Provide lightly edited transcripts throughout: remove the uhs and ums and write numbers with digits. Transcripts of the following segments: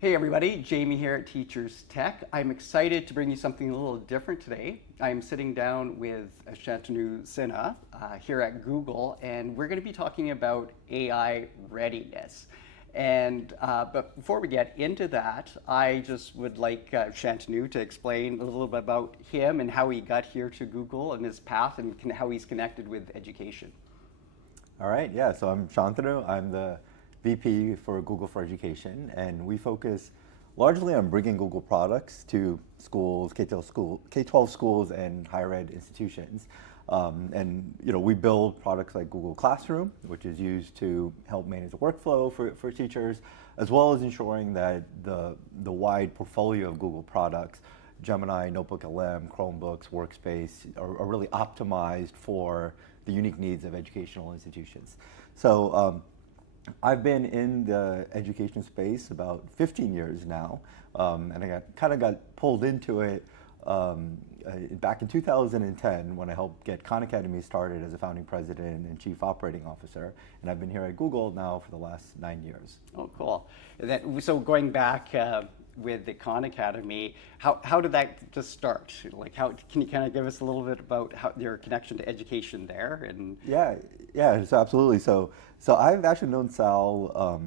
Hey everybody, Jamie here at Teachers Tech. I'm excited to bring you something a little different today. I'm sitting down with Shantanu Sinha here at Google, and we're going to be talking about AI readiness. But before we get into that, I just would like Shantanu to explain a little bit about him and how he got here to Google and his path and how he's connected with education. All right, yeah, so I'm Shantanu. I'm the VP for Google for Education, and we focus largely on bringing Google products to schools, K-12 schools, and higher ed institutions. We build products like Google Classroom, which is used to help manage the workflow for teachers, as well as ensuring that the wide portfolio of Google products, Gemini, Notebook LM, Chromebooks, Workspace, are really optimized for the unique needs of educational institutions. So I've been in the education space about 15 years now, and I kind of got pulled into it back in 2010 when I helped get Khan Academy started as a founding president and chief operating officer, and I've been here at Google now for the last 9 years. Oh, cool. So going back with the Khan Academy, how did that just start? Like, can you kind of give us a little bit about your connection to education there? Yeah, so absolutely. So I've actually known Sal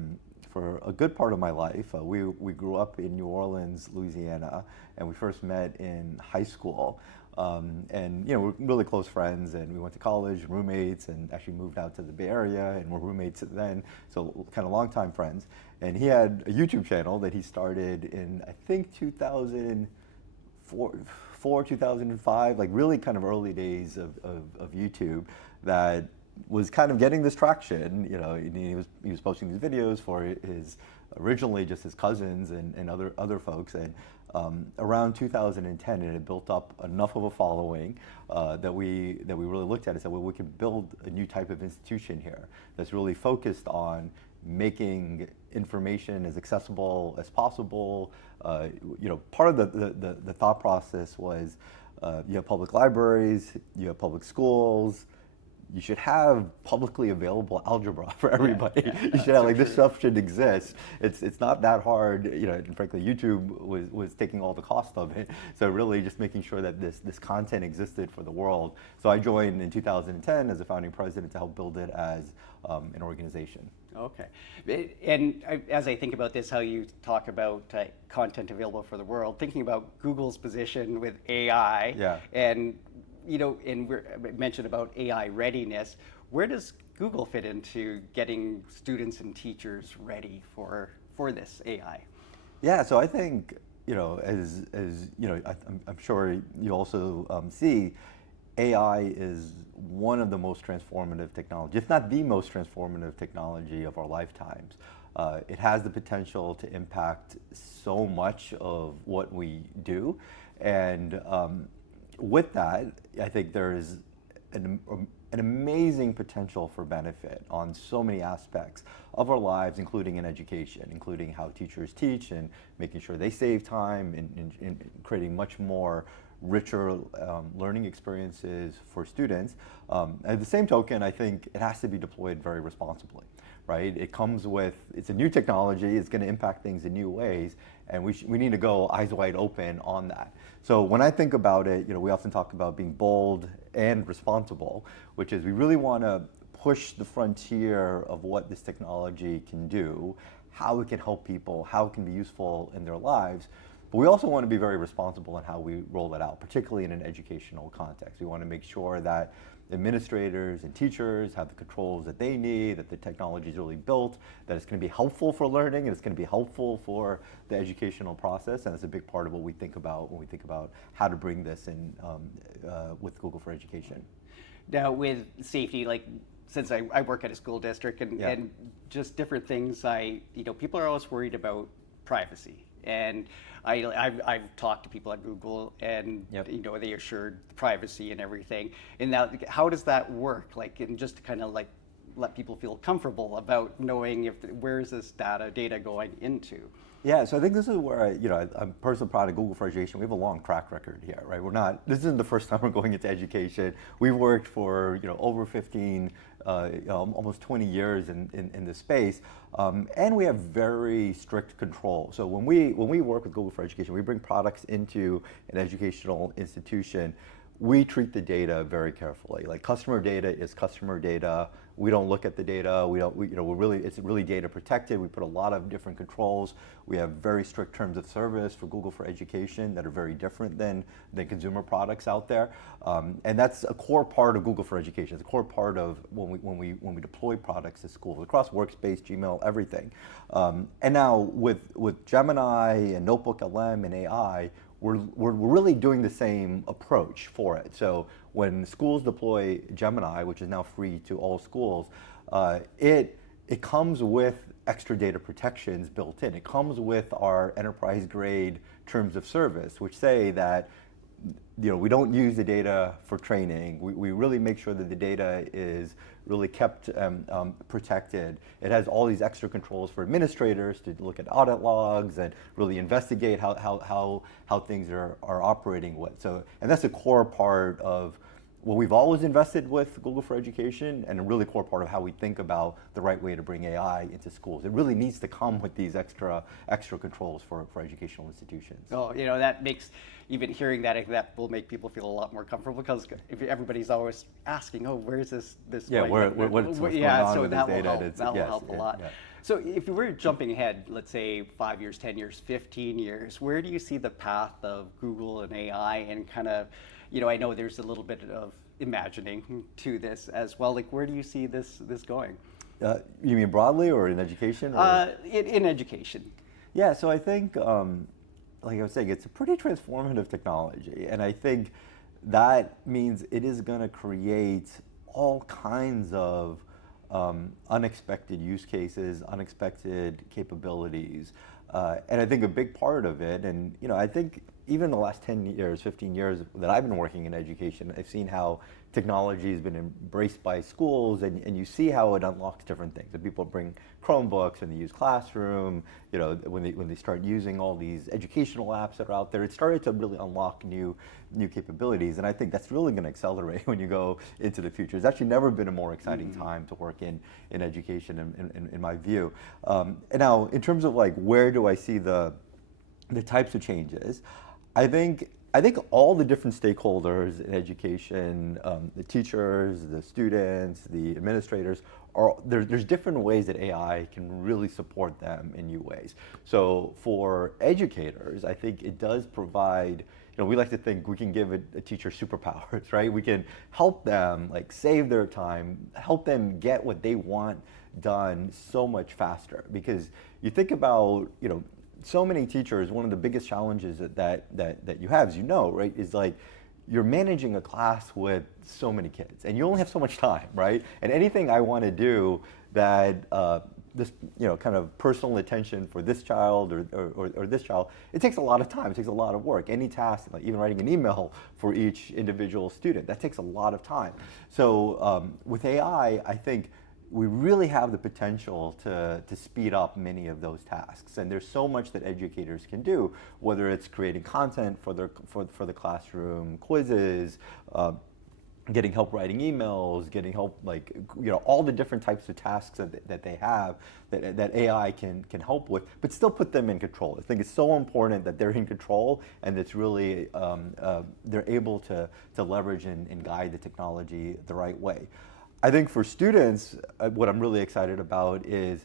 for a good part of my life. We grew up in New Orleans, Louisiana, and we first met in high school. We're really close friends, and we went to college, roommates, and actually moved out to the Bay Area, and we're roommates then, so kind of longtime friends. And he had a YouTube channel that he started in, I think, 2004, 2005, like really kind of early days of YouTube, that was kind of getting this traction. He was posting these videos for originally just his cousins and other folks, and around 2010 it had built up enough of a following that we really looked at it and said, well, we could build a new type of institution here that's really focused on making information as accessible as possible. Part of the thought process was you have public libraries, you have public schools, you should have publicly available algebra for everybody. Yeah, you should have, like, this stuff should exist. It's not that hard, and frankly, YouTube was taking all the cost of it. So really just making sure that this content existed for the world. So I joined in 2010 as a founding president to help build it as an organization. Okay. And as I think about this, how you talk about content available for the world, thinking about Google's position with AI, Yeah. and we mentioned about AI readiness. Where does Google fit into getting students and teachers ready for this AI? Yeah, so I think, as I'm sure you also see, AI is one of the most transformative technology, if not the most transformative technology of our lifetimes. It has the potential to impact so much of what we do, and with that, I think there is an amazing potential for benefit on so many aspects of our lives, including in education, including how teachers teach and making sure they save time and creating much more richer learning experiences for students. At the same token, I think it has to be deployed very responsibly, right? It's a new technology, it's going to impact things in new ways, and we need to go eyes wide open on that. So when I think about it, we often talk about being bold and responsible, which is we really want to push the frontier of what this technology can do, how it can help people, how it can be useful in their lives. But we also want to be very responsible in how we roll it out, particularly in an educational context. We want to make sure that administrators and teachers have the controls that they need, that the technology is really built, that it's going to be helpful for learning, and it's going to be helpful for the educational process. And it's a big part of what we think about when we think about how to bring this in with Google for Education. Now, with safety, like, since I work at a school district and just different things, people are always worried about privacy. And I've talked to people at Google, and they assured privacy and everything. And now, how does that work? Like, and just to kind of like let people feel comfortable about knowing where is this data going into? Yeah, so I think this is where I'm personally proud of Google for Education. We have a long track record here, right? This isn't the first time we're going into education. We've worked for over 15 almost 20 years in this space, and we have very strict control. So when we work with Google for Education, we bring products into an educational institution. We treat the data very carefully. Like, customer data is customer data. We don't look at the data. It's really data protected. We put a lot of different controls. We have very strict terms of service for Google for Education that are very different than consumer products out there. And that's a core part of Google for Education. It's a core part of when we deploy products to schools across Workspace, Gmail, everything. And now with Gemini and Notebook LM and AI, we're really doing the same approach for it. So when schools deploy Gemini, which is now free to all schools, it comes with extra data protections built in. It comes with our enterprise grade terms of service, which say that we don't use the data for training. We really make sure that the data is really kept protected. It has all these extra controls for administrators to look at audit logs and really investigate how things are operating with. So, and that's a core part of what we've always invested with Google for Education, and a really core part of how we think about the right way to bring AI into schools. It really needs to come with these extra controls for educational institutions. Oh, that makes, even hearing that will make people feel a lot more comfortable, because if everybody's always asking, oh, where's this yeah, going? What's going on so with that this will data? help. That will help a lot. Yeah. So if you were jumping ahead, let's say 5 years, 10 years, 15 years, where do you see the path of Google and AI, and kind of, I know there's a little bit of imagining to this as well. Like, where do you see this going? You mean broadly or in education? Or? In education. Yeah, so I think, like I was saying, it's a pretty transformative technology. And I think that means it is going to create all kinds of unexpected use cases, unexpected capabilities. And I think a big part of it, and I think even the last 10 years, 15 years that I've been working in education, I've seen how technology has been embraced by schools, and you see how it unlocks different things. And people bring Chromebooks and they use Classroom, when they start using all these educational apps that are out there, it started to really unlock new capabilities. And I think that's really going to accelerate when you go into the future. It's actually never been a more exciting time to work in education, in my view. And now, in terms of like, where do I see the types of changes, I think all the different stakeholders in education, the teachers, the students, the administrators, there's different ways that AI can really support them in new ways. So for educators, I think it does provide, we like to think we can give a teacher superpowers, right? We can help them like save their time, help them get what they want done so much faster. Because you think about, so many teachers, one of the biggest challenges that you have, as right, is like you're managing a class with so many kids, and you only have so much time, right? And anything I want to do that this kind of personal attention for this child or this child, it takes a lot of time. It takes a lot of work. Any task, like even writing an email for each individual student, that takes a lot of time. So with AI, I think we really have the potential to speed up many of those tasks. And there's so much that educators can do, whether it's creating content for the classroom, quizzes, getting help writing emails, getting help, like, all the different types of tasks that they have that AI can help with, but still put them in control. I think it's so important that they're in control, and it's really, they're able to leverage and guide the technology the right way. I think for students, what I'm really excited about is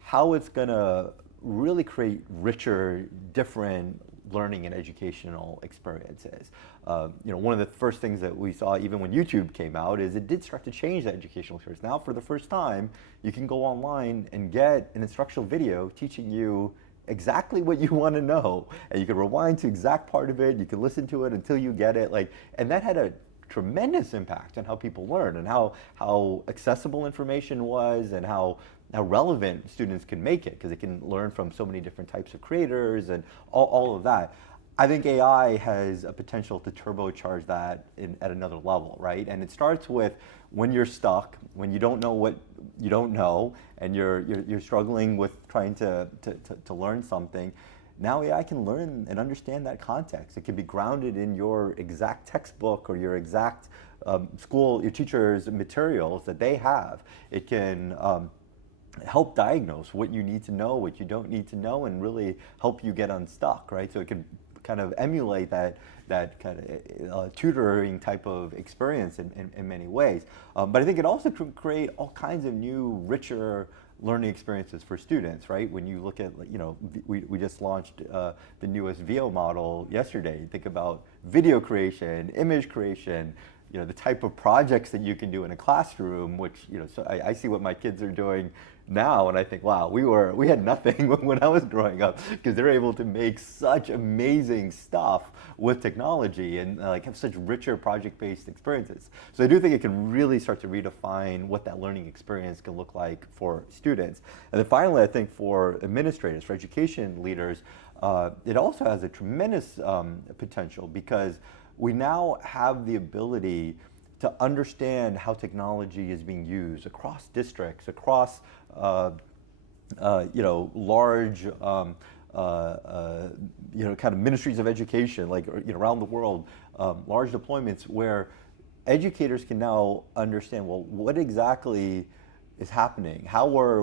how it's going to really create richer, different learning and educational experiences. One of the first things that we saw even when YouTube came out is it did start to change the educational experience. Now, for the first time, you can go online and get an instructional video teaching you exactly what you want to know, and you can rewind to exact part of it. You can listen to it until you get it. And that had a tremendous impact on how people learn and how accessible information was, and how relevant students can make it, because they can learn from so many different types of creators and all of that. I think AI has a potential to turbocharge that at another level, right? And it starts with when you're stuck, when you don't know what you don't know, and you're struggling with trying to learn something. now AI can learn and understand that context. It can be grounded in your exact textbook or your exact your teacher's materials that they have. It can help diagnose what you need to know, what you don't need to know, and really help you get unstuck, right? So it can kind of emulate that kind of tutoring type of experience in many ways. But I think it also can create all kinds of new, richer learning experiences for students, right? When you look at, we just launched the newest VO model yesterday. Think about video creation, image creation, the type of projects that you can do in a classroom, which, so I see what my kids are doing now, and I think, wow, we had nothing when I was growing up, because they're able to make such amazing stuff with technology and have such richer project-based experiences. So I do think it can really start to redefine what that learning experience can look like for students. And then finally, I think for administrators, for education leaders, it also has a tremendous potential, because we now have the ability to understand how technology is being used across districts, across large kind of ministries of education, around the world, large deployments where educators can now understand, well, what exactly is happening?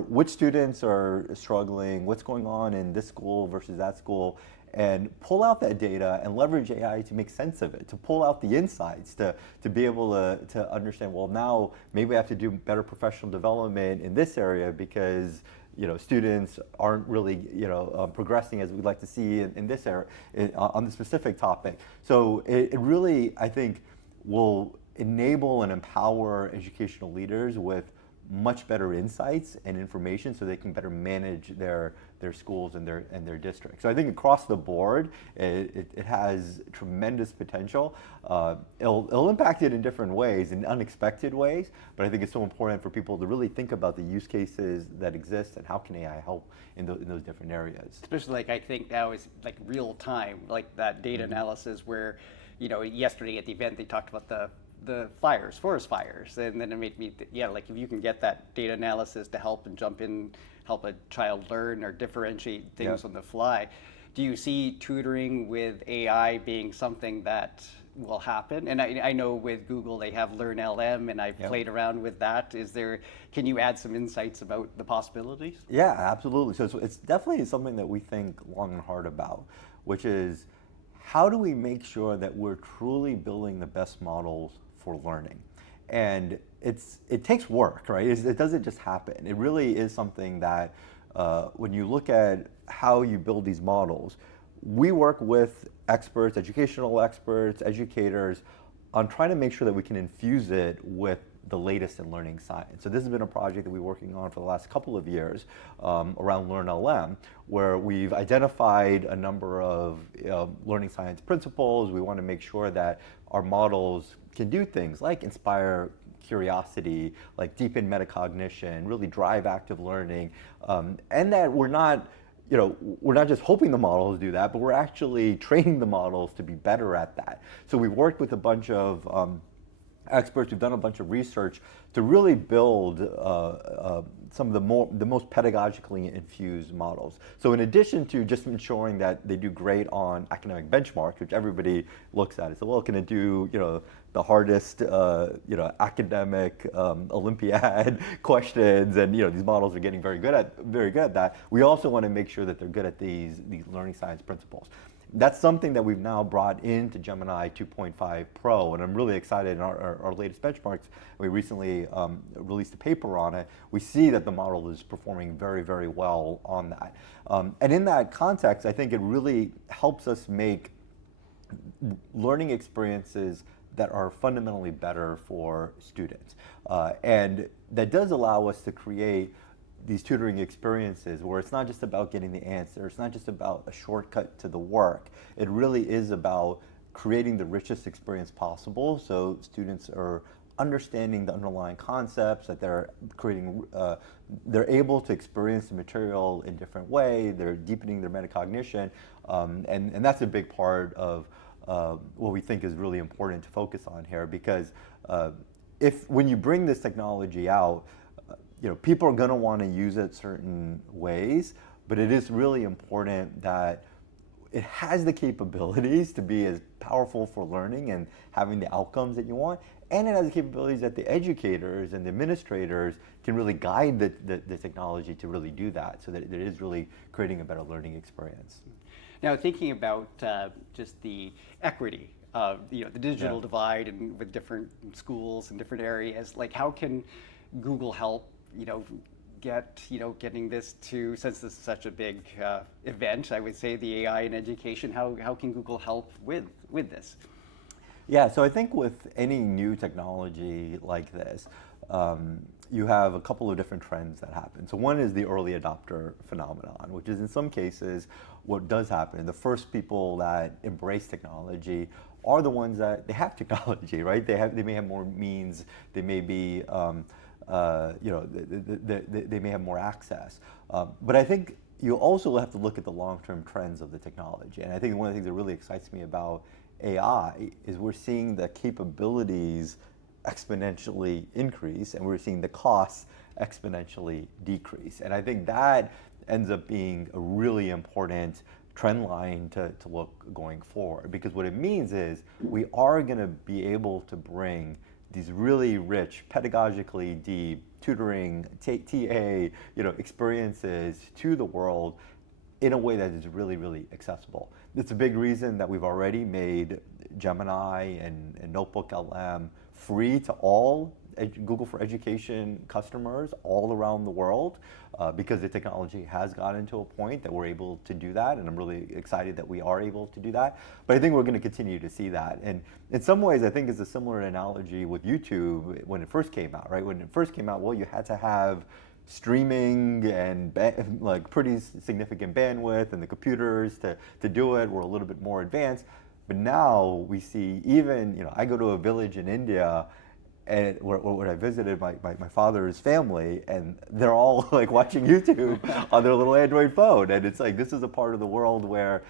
Which students are struggling? What's going on in this school versus that school? And pull out that data and leverage AI to make sense of it, to pull out the insights, to be able to understand, well, now maybe I have to do better professional development in this area because students aren't really progressing as we'd like to see in this area on the specific topic. So it really, I think, will enable and empower educational leaders with much better insights and information so they can better manage their schools and their districts. So I think across the board, it has tremendous potential. It'll impact it in different ways, in unexpected ways, but I think it's so important for people to really think about the use cases that exist and how can AI help in those different areas. Especially I think now is real time, that data analysis where, yesterday at the event they talked about the forest fires, and then it made me, if you can get that data analysis to help and jump in, help a child learn or differentiate things on the fly. Do you see tutoring with AI being something that will happen? And I know with Google they have Learn LM, and I've played around with that. Can you add some insights about the possibilities? Yeah, absolutely. So it's definitely something that we think long and hard about, which is how do we make sure that we're truly building the best models for learning? And it takes work, right? It doesn't just happen. It really is something that when you look at how you build these models, we work with experts, educational experts, educators, on trying to make sure that we can infuse it with the latest in learning science. So this has been a project that we're working on for the last couple of years around Learn LM, where we've identified a number of learning science principles. We want to make sure that our models can do things like inspire curiosity, like deepen metacognition, really drive active learning, and that we're not just hoping the models do that, but we're actually training the models to be better at that. So we've worked with a bunch of experts, we've done a bunch of research to really build some of the most pedagogically infused models. So in addition to just ensuring that they do great on academic benchmarks, which everybody looks at, so well, can it do the hardest academic Olympiad questions, and these models are getting very good at that. We also want to make sure that they're good at these learning science principles. That's something that we've now brought into Gemini 2.5 Pro, and I'm really excited. In our latest benchmarks, we recently released a paper on it. We see that the model is performing very, very well on that. And in that context, I think it really helps us make learning experiences that are fundamentally better for students. And that does allow us to create these tutoring experiences where it's not just about getting the answer, it's not just about a shortcut to the work. It really is about creating the richest experience possible, so students are understanding the underlying concepts, that they're able to experience the material in different way, they're deepening their metacognition, and that's a big part of what we think is really important to focus on here, because when you bring this technology out, people are going to want to use it certain ways, but it is really important that it has the capabilities to be as powerful for learning and having the outcomes that you want, and it has the capabilities that the educators and the administrators can really guide the technology to really do that, so that it is really creating a better learning experience. Now, thinking about just the equity of the digital divide and with different schools and different areas, like how can Google help getting this to, since this is such a big event, I would say, the AI in education, how can Google help with this? Yeah, so I think with any new technology like this, you have a couple of different trends that happen. So one is the early adopter phenomenon, which is in some cases what does happen. The first people that embrace technology are the ones that they have technology, right? They may have more means, they may be they may have more access. But I think you also have to look at the long-term trends of the technology. And I think one of the things that really excites me about AI is we're seeing the capabilities exponentially increase, and we're seeing the costs exponentially decrease. And I think that ends up being a really important trend line to look going forward, because what it means is we are going to be able to bring these really rich, pedagogically deep tutoring, TA, experiences to the world in a way that is really, really accessible. It's a big reason that we've already made Gemini and Notebook LM free to all Google for Education customers all around the world, because the technology has gotten to a point that we're able to do that, and I'm really excited that we are able to do that. But I think we're going to continue to see that. And in some ways, I think it's a similar analogy with YouTube when it first came out, right? When it first came out, well, you had to have streaming and like pretty significant bandwidth, and the computers to do it were a little bit more advanced. But now we see even, I go to a village in India, and where I visited my father's family, and they're all like watching YouTube on their little Android phone. And it's like, this is a part of the world where,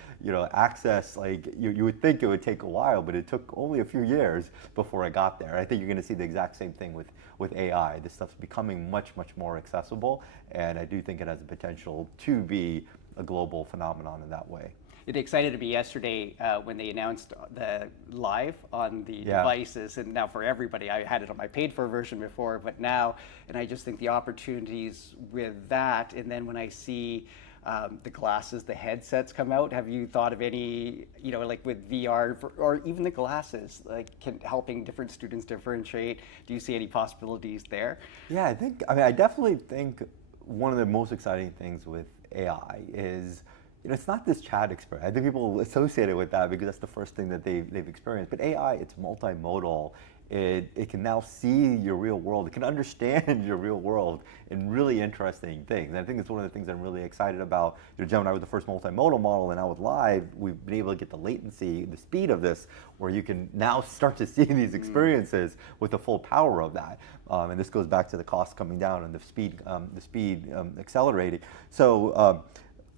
access, like you would think it would take a while, but it took only a few years before I got there. I think you're gonna see the exact same thing with AI. This stuff's becoming much, much more accessible, and I do think it has the potential to be a global phenomenon in that way. It excited me yesterday when they announced the live on the devices, and now for everybody. I had it on my paid-for version before, but now, and I just think the opportunities with that, and then when I see the glasses, the headsets come out, have you thought of any, like with VR, or even the glasses, like helping different students differentiate? Do you see any possibilities there? Yeah, I definitely think one of the most exciting things with AI is, it's not this chat experience. I think people associate it with that because that's the first thing that they've experienced. But AI, it's multimodal. It can now see your real world. It can understand your real world in really interesting things. And I think it's one of the things I'm really excited about. Gemini was the first multimodal model, and now with Live, we've been able to get the latency, the speed of this, where you can now start to see these experiences with the full power of that. And this goes back to the cost coming down and the speed accelerating. So.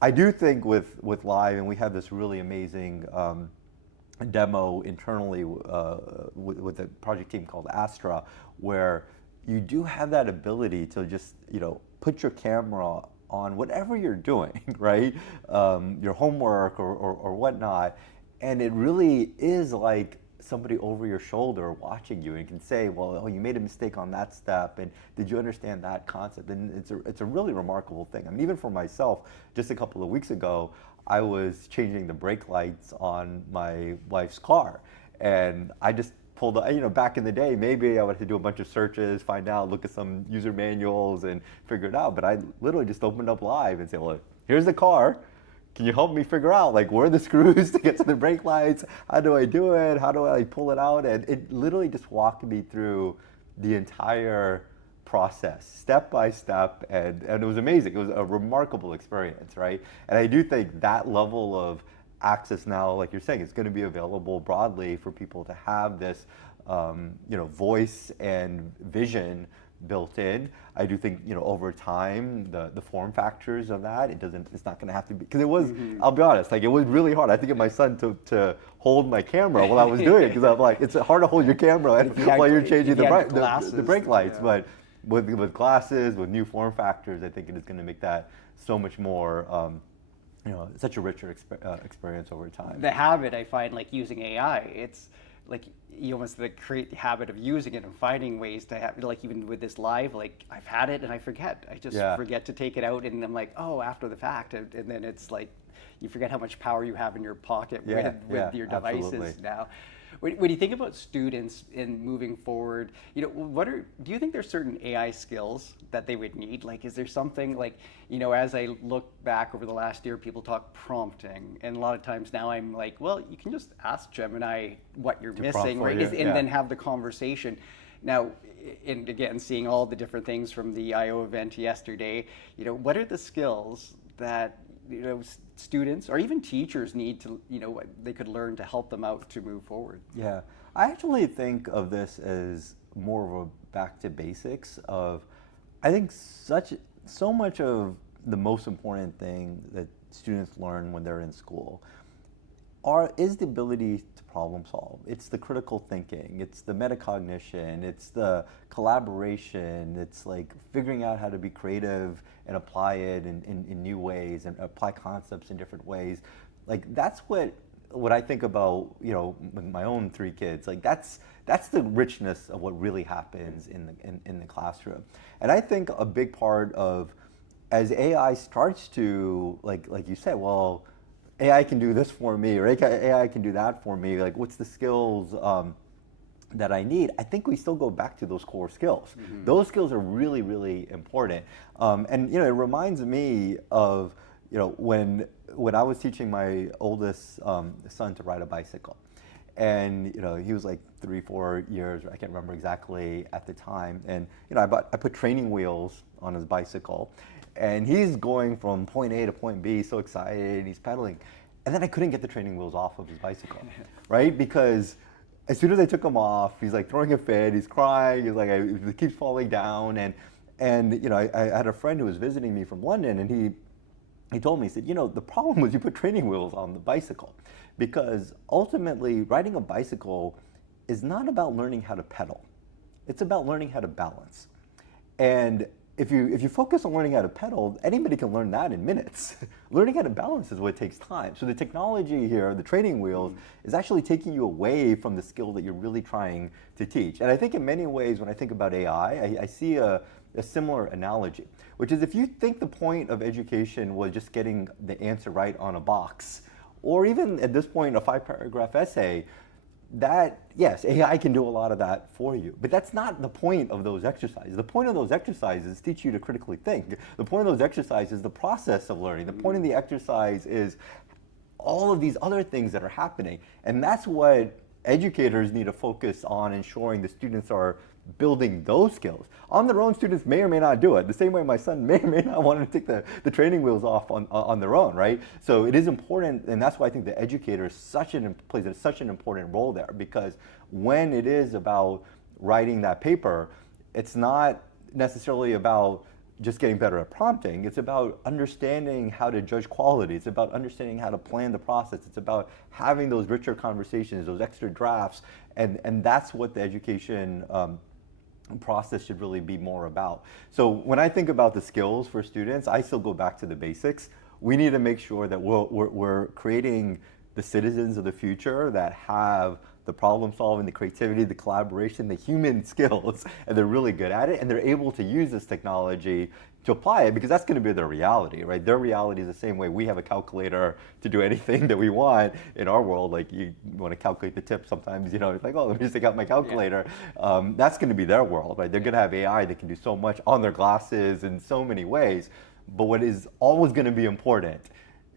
I do think with Live, and we have this really amazing demo internally with a project team called Astra, where you do have that ability to just put your camera on whatever you're doing, right? Your homework or whatnot, and it really is like somebody over your shoulder watching you, and can say, well, oh, you made a mistake on that step, and did you understand that concept? And it's a really remarkable thing. I mean, even for myself, just a couple of weeks ago, I was changing the brake lights on my wife's car, and I just pulled, back in the day, maybe I would have to do a bunch of searches, find out, look at some user manuals, and figure it out. But I literally just opened up Live and said, well, here's the car. Can you help me figure out, like, where are the screws to get to the brake lights? How do I do it? How do I pull it out? And it literally just walked me through the entire process, step by step, and it was amazing. It was a remarkable experience, right? And I do think that level of access now, like you're saying, is going to be available broadly for people to have this, voice and vision built in. I do think, over time, the form factors of that, it's not going to have to be, because it was, I'll be honest, like, it was really hard. I had to get my son to hold my camera while I was doing it, because I'm like, it's hard to hold your camera while you're changing the brake lights. But with glasses, with new form factors, I think it is going to make that so much more such a richer experience over time. The habit I find, like using AI, it's like you almost create the habit of using it and finding ways to have, like even with this live, like I've had it and I forget. I just forget to take it out, and I'm like, oh, after the fact, and then it's like you forget how much power you have in your pocket with your devices absolutely. now. When you think about students in moving forward, do you think there's certain AI skills that they would need? Like, is there something like, as I look back over the last year, people talk prompting, and a lot of times now I'm like, well, you can just ask Gemini what you're missing, right? And then have the conversation. Now, and again, seeing all the different things from the I/O event yesterday, what are the skills that students or even teachers need to, they could learn to help them out to move forward? Yeah, I actually think of this as more of a back to basics of, I think so much of the most important thing that students learn when they're in school is the ability to problem solve. It's the critical thinking, it's the metacognition, it's the collaboration, it's like figuring out how to be creative and apply it in new ways and apply concepts in different ways. Like that's what I think about, with my own 3 kids. Like that's the richness of what really happens in the classroom. And I think a big part of, as AI starts to, like you said, well, AI can do this for me, or AI can do that for me. Like, what's the skills that I need? I think we still go back to those core skills. Mm-hmm. Those skills are really, really important. And it reminds me of when I was teaching my oldest son to ride a bicycle, and he was like 3-4 years, I can't remember exactly at the time. And I put training wheels on his bicycle. And he's going from point A to point B, so excited, and he's pedaling. And then I couldn't get the training wheels off of his bicycle, right? Because as soon as I took him off, he's like throwing a fit, he's crying, he's like, he keeps falling down. And I had a friend who was visiting me from London, and he told me, he said, the problem was you put training wheels on the bicycle. Because ultimately, riding a bicycle is not about learning how to pedal. It's about learning how to balance. And if you focus on learning how to pedal, anybody can learn that in minutes. Learning how to balance is what takes time. So the technology here, the training wheels, is actually taking you away from the skill that you're really trying to teach. And I think in many ways, when I think about AI, I see a similar analogy, which is if you think the point of education was just getting the answer right on a box, or even at this point, a 5-paragraph essay, that, yes, AI can do a lot of that for you, but that's not the point of those exercises. The point of those exercises is teach you to critically think. The point of those exercises is the process of learning. The point of the exercise is all of these other things that are happening. And that's what educators need to focus on, ensuring the students are building those skills. On their own, students may or may not do it. The same way my son may or may not want to take the training wheels off on their own, right? So it is important, and that's why I think the educator plays such an important role there, because when it is about writing that paper, it's not necessarily about just getting better at prompting. It's about understanding how to judge quality. It's about understanding how to plan the process. It's about having those richer conversations, those extra drafts, and that's what the education process should really be more about. So when I think about the skills for students, I still go back to the basics. We need to make sure that we're creating the citizens of the future that have the problem solving, the creativity, the collaboration, the human skills, and they're really good at it, and they're able to use this technology to apply it, because that's going to be their reality, right? Their reality is the same way we have a calculator to do anything that we want in our world. Like you want to calculate the tip sometimes, it's like, oh, let me just take out my calculator. Yeah. That's going to be their world, right? They're going to have AI that can do so much on their glasses in so many ways. But what is always going to be important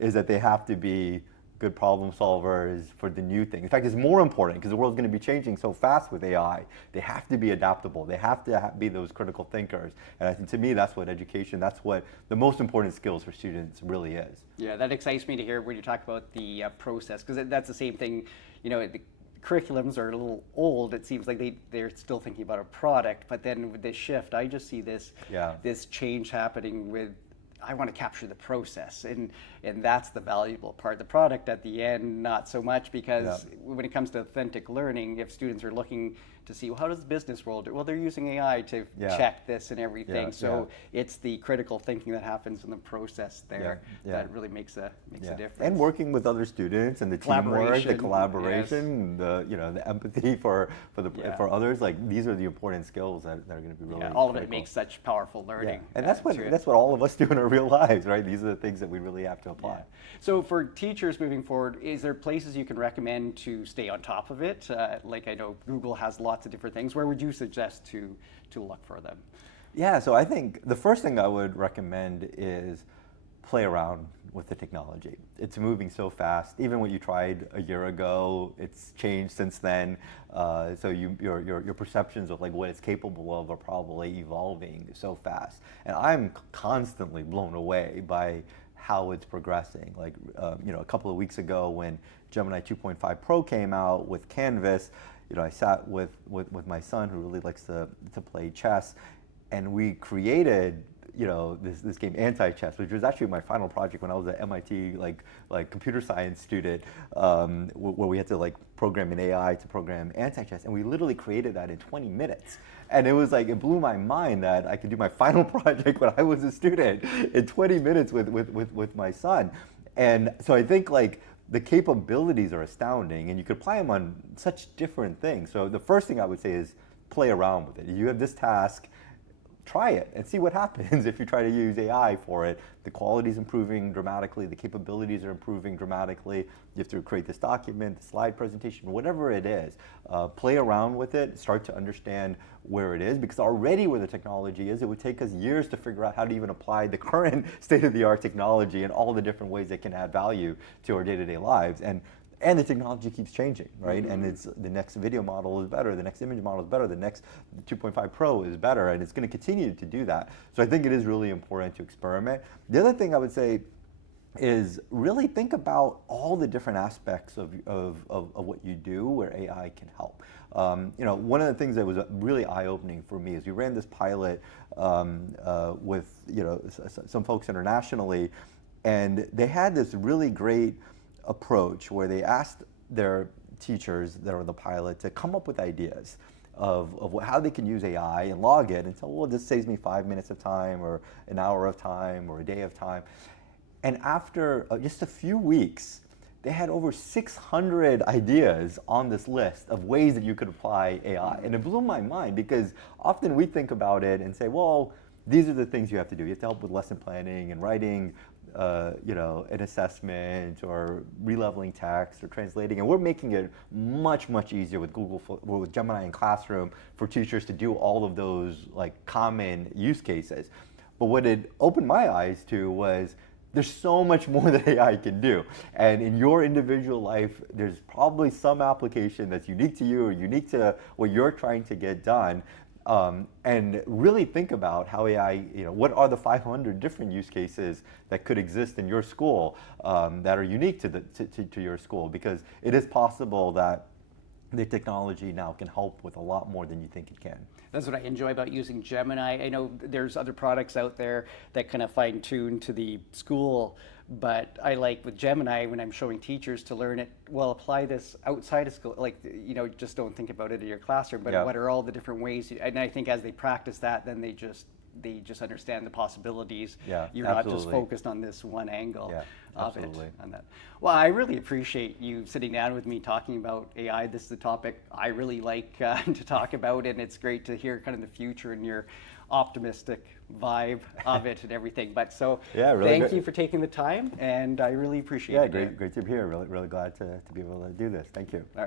is that they have to be good problem solvers for the new thing. In fact, it's more important because the world's going to be changing so fast with AI. They have to be adaptable. They have to be those critical thinkers. And I think to me, that's what education, that's what the most important skills for students really is. Yeah, that excites me to hear when you talk about the process, because that's the same thing, the curriculums are a little old. It seems like they're still thinking about a product, but then with this shift, I just see this change happening with, I want to capture the process, and and that's the valuable part. The product at the end, not so much, because when it comes to authentic learning, if students are looking to see, well, how does the business world, well, they're using AI to check this and everything. So it's the critical thinking that happens in the process there that really makes a difference. And working with other students and the teamwork, the collaboration, the empathy for others, like these are the important skills that are going to be really all critical. of it makes such powerful learning. And that's what all of us do in our real lives, right? These are the things that we really have to apply. So for teachers moving forward, is there places you can recommend to stay on top of it? Like I know Google has lots of different things. Where would you suggest to look for them? Yeah, so I think the first thing I would recommend is play around with the technology. It's moving so fast. Even what you tried a year ago, it's changed since then. So your perceptions of like what it's capable of are probably evolving so fast. And I'm constantly blown away by how it's progressing. Like a couple of weeks ago when Gemini 2.5 Pro came out with Canvas, I sat with my son who really likes to play chess, and we created this game Anti-Chess, which was actually my final project when I was at MIT like computer science student, where we had to like program an AI to program Anti-Chess, and we literally created that in 20 minutes. And it was like, it blew my mind that I could do my final project when I was a student in 20 minutes with my son. And so I think like the capabilities are astounding, and you could apply them on such different things. So the first thing I would say is play around with it. You have this task, try it and see what happens if you try to use AI for it. The quality is improving dramatically, the capabilities are improving dramatically. You have to create this document, the slide presentation, whatever it is. Play around with it, start to understand where it is, because already where the technology is, it would take us years to figure out how to even apply the current state-of-the-art technology and all the different ways it can add value to our day-to-day lives. And the technology keeps changing, right? And it's the next video model is better, the next image model is better, the next 2.5 Pro is better, and it's going to continue to do that. So I think it is really important to experiment. The other thing I would say is really think about all the different aspects of what you do where AI can help. One of the things that was really eye-opening for me is we ran this pilot with some folks internationally, and they had this really great approach where they asked their teachers that are in the pilot to come up with ideas of how they can use AI and log it and tell, well, this saves me 5 minutes of time or an hour of time or a day of time. And after just a few weeks, they had over 600 ideas on this list of ways that you could apply AI. And it blew my mind, because often we think about it and say, well, these are the things you have to do. You have to help with lesson planning and writing an assessment or releveling text or translating, and we're making it much, much easier with with Gemini and Classroom for teachers to do all of those like common use cases. But what it opened my eyes to was there's so much more that AI can do. And in your individual life, there's probably some application that's unique to you or unique to what you're trying to get done. And really think about how AI, what are the 500 different use cases that could exist in your school that are unique to your school, because it is possible that the technology now can help with a lot more than you think it can. That's what I enjoy about using Gemini. I know there's other products out there that kind of fine tune to the school, but I like with Gemini, when I'm showing teachers to learn it, well, apply this outside of school. Like, just don't think about it in your classroom, but what are all the different ways? And I think as they practice that, then they just understand the possibilities. You're not just focused on this one angle of it. On that. Well, I really appreciate you sitting down with me talking about AI. This is a topic I really like to talk about, and it's great to hear kind of the future and your optimistic vibe of it and everything. But so thank you for taking the time, and I really appreciate it. Great to be here. Really glad to be able to do this. Thank you. All right.